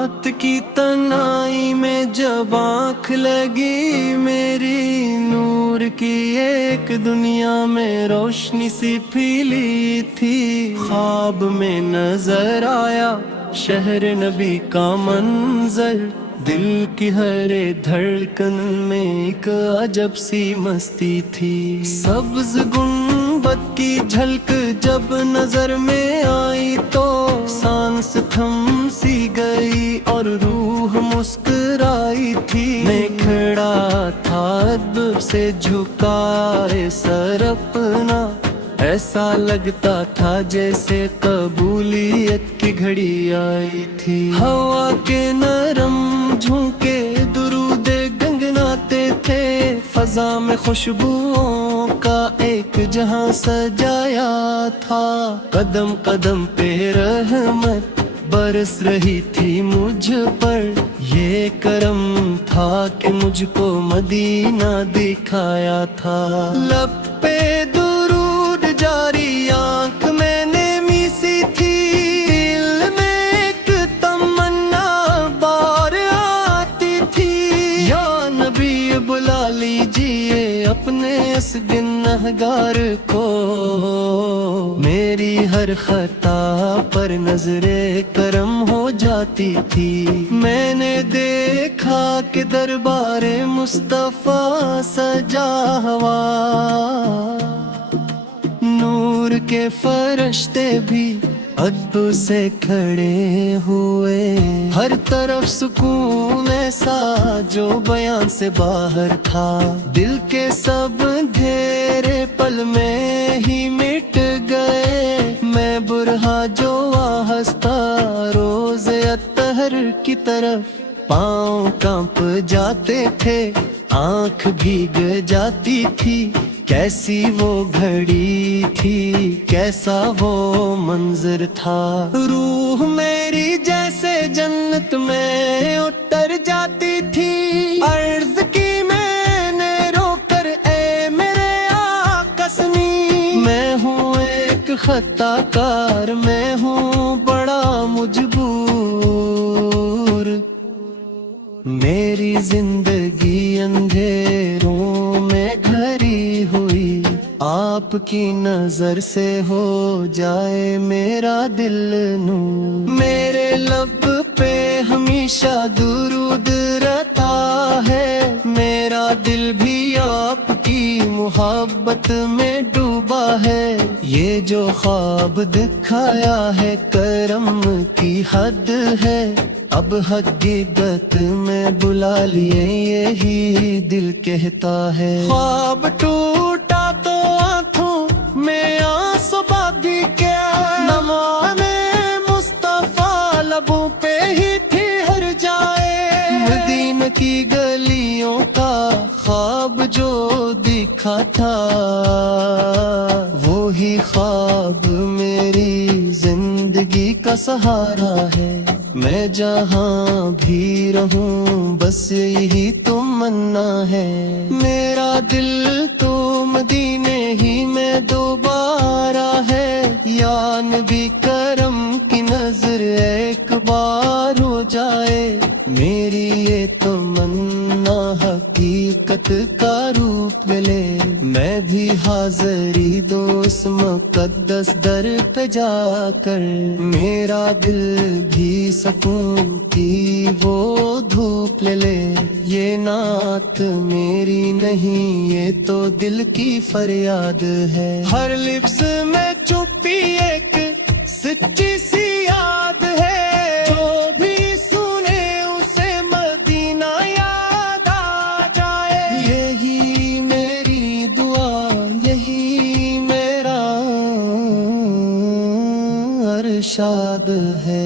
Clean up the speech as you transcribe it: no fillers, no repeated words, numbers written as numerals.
رات کی تنہائی میں جب آنکھ لگی میری، نور کی ایک دنیا میں روشنی سی پھیلی تھی۔ خواب میں نظر آیا شہر نبی کا منظر، دل کی ہر دھڑکن میں ایک عجب سی مستی تھی۔ سبز گنبد کی جھلک جب نظر میں آئی تو سانس تھم سی گئی اور روح مسکرائی تھی۔ میں کھڑا تھا ادب سے جھکائے سر اپنا، ایسا لگتا تھا جیسے قبولیت کی گھڑی آئی تھی۔ ہوا کے نرم جھونکے درود گنگناتے تھے، فضا میں خوشبوؤں کا ایک جہاں سجایا تھا۔ قدم قدم پہ رحمت برس رہی تھی مجھ پر، یہ کرم تھا کہ مجھ کو مدینہ دکھایا تھا۔ لب پہ درود جاری، آنکھ میں نیمی سی تھی، دل میں ایک تمنا بار آتی تھی۔ یا نبی بلا لیجیے اپنے اس گنہگار کو، میری ہر خطا پر نظر کرم ہو جاتی تھی۔ میں نے دیکھا کہ دربار مصطفیٰ سجا ہوا، نور کے فرشتے بھی ادب سے کھڑے ہوئے، ہر طرف سکون ایسا جو بیان سے باہر تھا۔ دل کے سب اندھیرے پل میں ہی مٹ گئے، میں برہا جو آہستہ روز اطہر کی طرف، پاؤں کانپ جاتے تھے، آنکھ بھیگ جاتی تھی۔ کیسی وہ گھڑی تھی، کیسا وہ منظر تھا، روح میری جیسے جنت میں اتر جاتی تھی۔ عرض کی میں نے رو کر، اے میرے آقا سنی، میں ہوں ایک خطا کار، میں ہوں بڑا مجبور، میری زندگی اندھیروں میں گھری ہوئی، آپ کی نظر سے ہو جائے میرا دل نور۔ میرے لب پہ ہمیشہ درود رہتا ہے، میرا دل بھی آپ کی محبت میں ڈوبا ہے۔ یہ جو خواب دکھایا ہے کرم کی حد ہے، اب حقیقت میں بلا لیے یہی دل کہتا ہے۔ خواب ٹوٹا تو آنکھوں میں آنسو بھی کیا، نام مصطفیٰ لبوں پہ ہی ٹھہر جائے۔ مدینہ کی گلیوں کا خواب جو دکھا تھا، وہی خواب میری زندگی کا سہارا ہے۔ میں جہاں بھی رہوں بس یہی تمنا ہے، میرا دل تو مدینے ہی میں دوبارہ ہے۔ یا نبی کرم کی نظر ایک بار ہو جائے، میری یہ تمنا حقیقت کا روپ ملے۔ میں بھی حاضری دو اس مقدس در پہ جا کر، میرا دل بھی سکون کی وہ دھوپ لے لے۔ یہ نعت میری نہیں، یہ تو دل کی فریاد ہے، ہر لفظ میں چھپی ایک سچی سی یاد ہے۔ جو بھی سنے اسے مدینہ یاد آ جائے، یہی میری دعا، یہی میرا ارشاد ہے۔